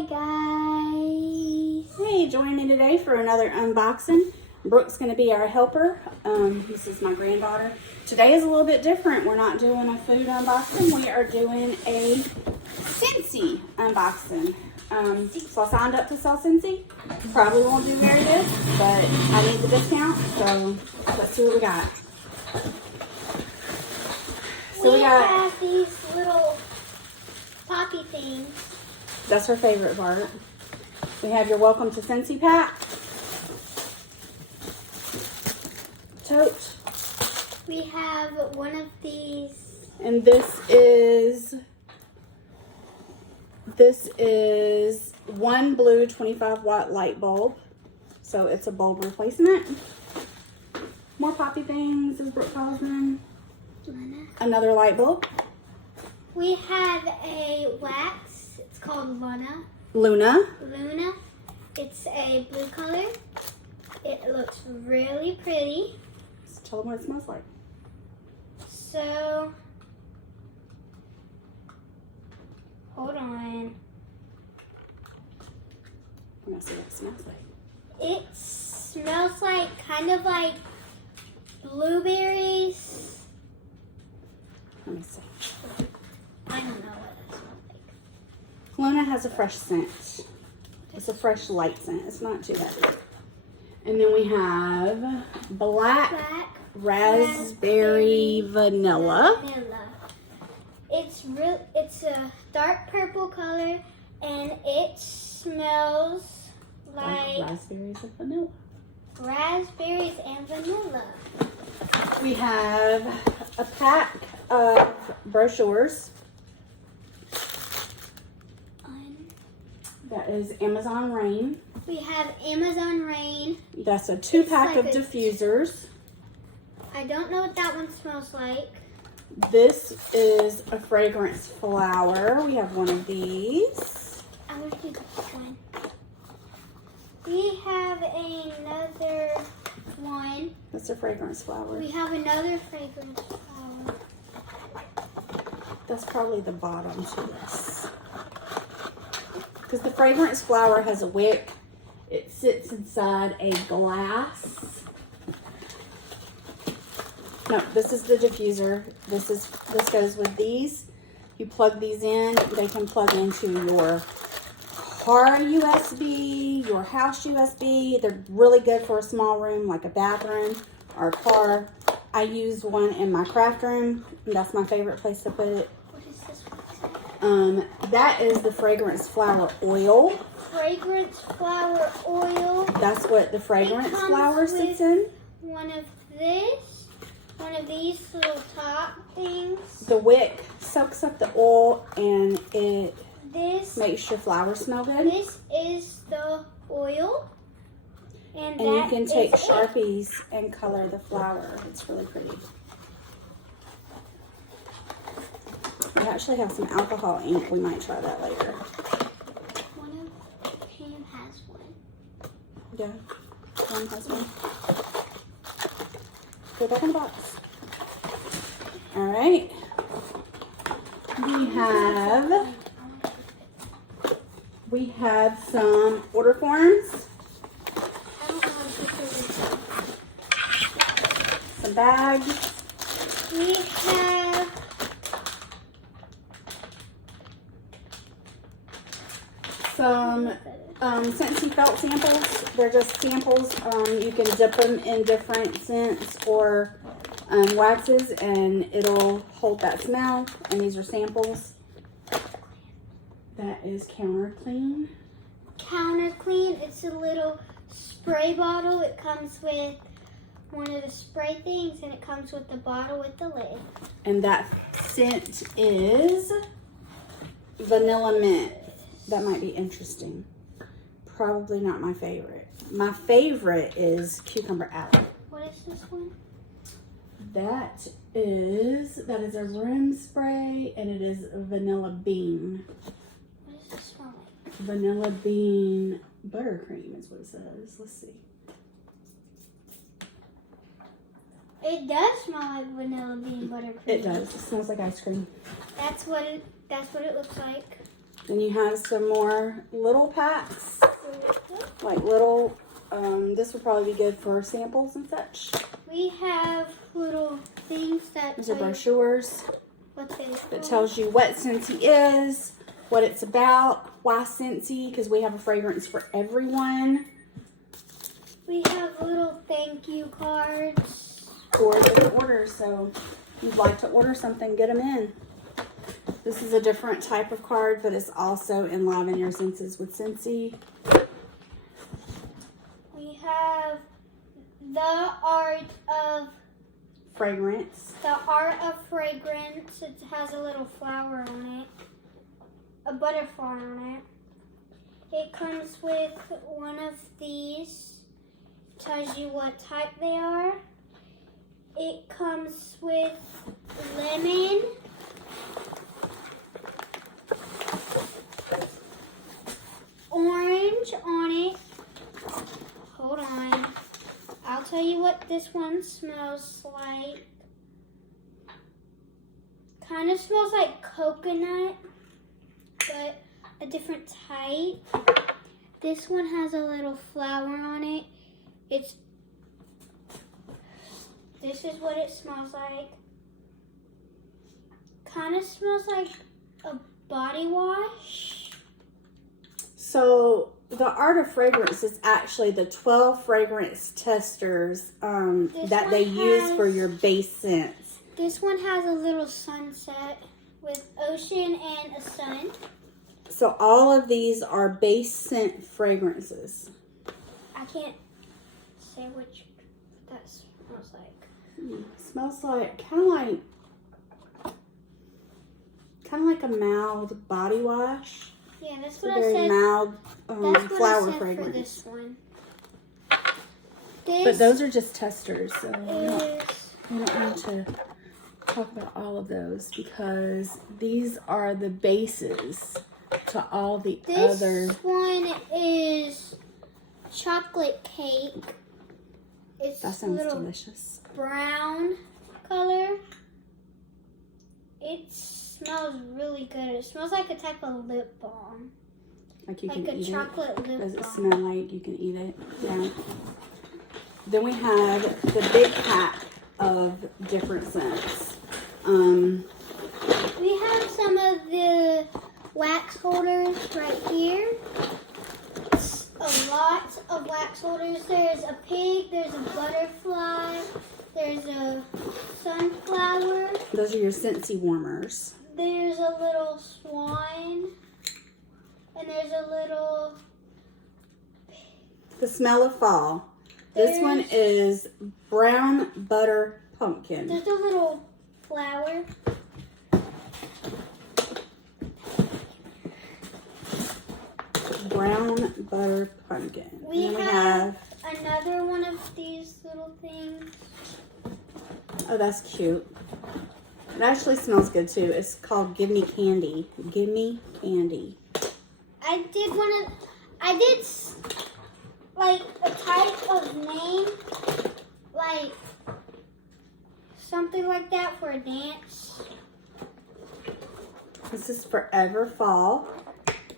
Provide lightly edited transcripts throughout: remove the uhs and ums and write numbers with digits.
Hi guys. Hey, join me today for another unboxing. Brooke's going to be our helper. This is my granddaughter. Today is a little bit different. We're not doing a food unboxing. We are doing a Scentsy unboxing. So I signed up to sell Scentsy. Probably won't do very good, but I need the discount. So let's see what we got. So we have these little poppy things. That's her favorite part. We have your Welcome to Scentsy pack. Tote. We have one of these. And this is one blue 25-watt light bulb. So it's a bulb replacement. More poppy things, as Brooke calls them. Another light bulb. We have a wax. It's called Luna. Luna. It's a blue color. It looks really pretty. Just tell them what it smells like. So, hold on. We're gonna see what it smells like. It smells like kind of like blueberries. Let me see. I don't know what it smells like. Luna has a fresh scent. It's a fresh light scent. It's not too heavy. And then we have black raspberry vanilla. It's a dark purple color, and it smells like raspberries and vanilla. Raspberries and vanilla. We have a pack of brochures. That is Amazon Rain. We have Amazon Rain. That's a 2-pack of diffusers. I don't know what that one smells like. This is a fragrance flower. We have one of these. I wish you could pick one. We have another one. That's a fragrance flower. We have another fragrance flower. That's probably the bottom to this. Because the fragrance flower has a wick. It sits inside a glass. No, this is the diffuser. This goes with these. You plug these in. They can plug into your car USB, your house USB. They're really good for a small room like a bathroom or a car. I use one in my craft room. And that's my favorite place to put it. What is this one? That is the fragrance flower oil. Fragrance flower oil. That's what the fragrance flower sits in. One of these little top things. The wick soaks up the oil and it makes your flowers smell good. This is the oil. And you can take Sharpies and color the flower. It's really pretty. We actually have some alcohol ink. We might try that later. One of him has one. Yeah, one has one. Go back in the box. All right. We have some order forms. Some bags. We have some Scentsy felt samples. They're just samples. You can dip them in different scents or waxes and it'll hold that smell. And these are samples. That is Counter Clean. Counter Clean. It's a little spray bottle. It comes with one of the spray things and it comes with the bottle with the lid. And that scent is Vanilla Mint. That might be interesting. Probably not my favorite. My favorite is Cucumber Apple. What is this one? That is a room spray and it is Vanilla Bean. What does this smell like? Vanilla Bean Buttercream is what it says. Let's see. It does smell like vanilla bean buttercream. It does. It smells like ice cream. That's what it looks like. Then you have some more little packs, like little, this would probably be good for samples and such. We have little things that These are brochures what that tells you what Scentsy is, what it's about, why Scentsy, because we have a fragrance for everyone. We have little thank you cards. For different orders, so if you'd like to order something, get them in. This is a different type of card, but it's also enliven your senses with Scentsy. We have the art of Fragrance. the art of fragrance. It has a little flower on it, a butterfly on it. It comes with one of these. Tells you what type they are. It comes with lemon, orange on it. Hold on. I'll tell you what this one smells like. Kind of smells like coconut, but a different type. This one has a little flower on it. This is what it smells like. Kind of smells like a body wash. So the art of fragrance is actually the 12 fragrance testers that they use for your base scents. This one has a little sunset with ocean and a sun. So all of these are base scent fragrances. I can't say which that smells like. Smells like kind of like a mild body wash. Yeah, that's It's what a I very said. mild That's what flower I said fragrance. for this one. But those are just testers, so Is we don't need to talk about all of those because these are the bases to all the this other. one is chocolate cake. It's That sounds little delicious. brown color. It smells really good. It smells like a type of lip balm. Like you Like can a eat chocolate it. lip Does it balm. smell like you can eat it? Yeah. Then we have the big pack of different scents. We have some of the wax holders right here. It's a lot of wax holders. There's a pig, there's a butterfly, there's a sunflower, Those are your Scentsy warmers. there's a little swan, and there's a little... The smell of fall. This one is brown butter pumpkin. There's a little flower. Brown butter pumpkin. We And then have another one of these little things. oh, that's cute. It actually smells good too. It's called Give Me Candy. Give Me Candy. I did like a type of name, like something like that for a dance. This is Forever Fall.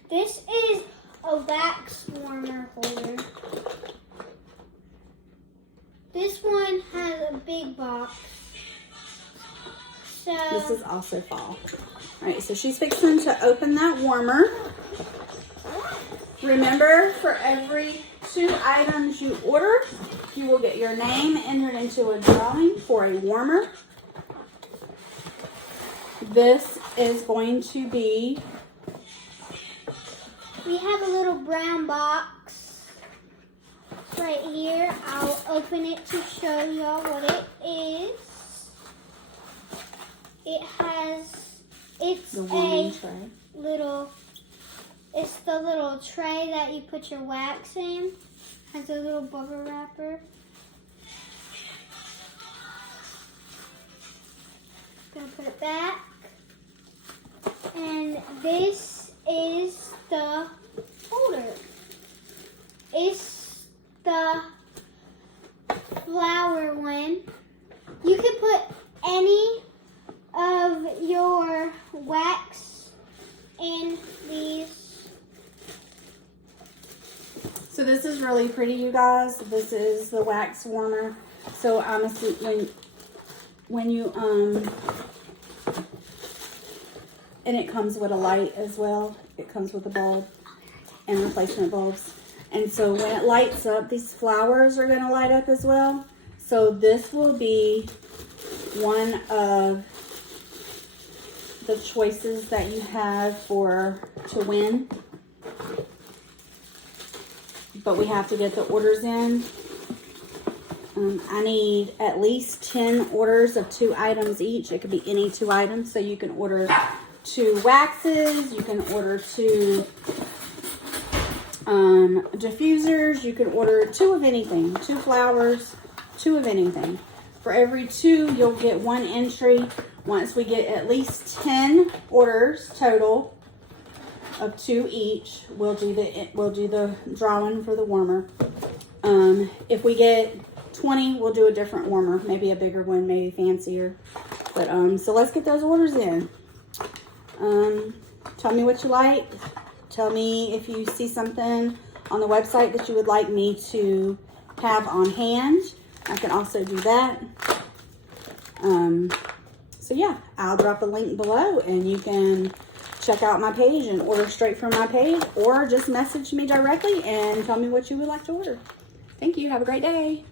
This is a wax warmer holder. This one has a big box. So This is also fall. All right, so she's fixing to open that warmer. Remember, for every 2 items you order, you will get your name entered into a drawing for a warmer. This is going to be... we have a little brown box right here. I'll open it to show y'all what it is. It's the warming a tray. it's the little tray that you put your wax in. Has a little bubble wrapper. Gonna put it back. And this is the holder. It's the flower one. You can put any of your wax And these. So this is really pretty, you guys. This is the wax warmer. So I'm assuming when you and it comes with a light as well. It comes with a bulb and replacement bulbs. And so when it lights up, these flowers are going to light up as well. So this will be one of the choices that you have to win. But we have to get the orders in. I need at least 10 orders of 2 items each. It could be any 2 items. So you can order 2 waxes. You can order 2 diffusers. You can order 2 of anything. 2 flowers. 2 of anything. For every 2, you'll get 1 entry. Once we get at least 10 orders total of 2 each, we'll do the drawing for the warmer. If we get 20, we'll do a different warmer, maybe a bigger one, maybe fancier. But so let's get those orders in. Tell me what you like. Tell me if you see something on the website that you would like me to have on hand. I can also do that. So yeah, I'll drop a link below and you can check out my page and order straight from my page, or just message me directly and tell me what you would like to order. Thank you. Have a great day.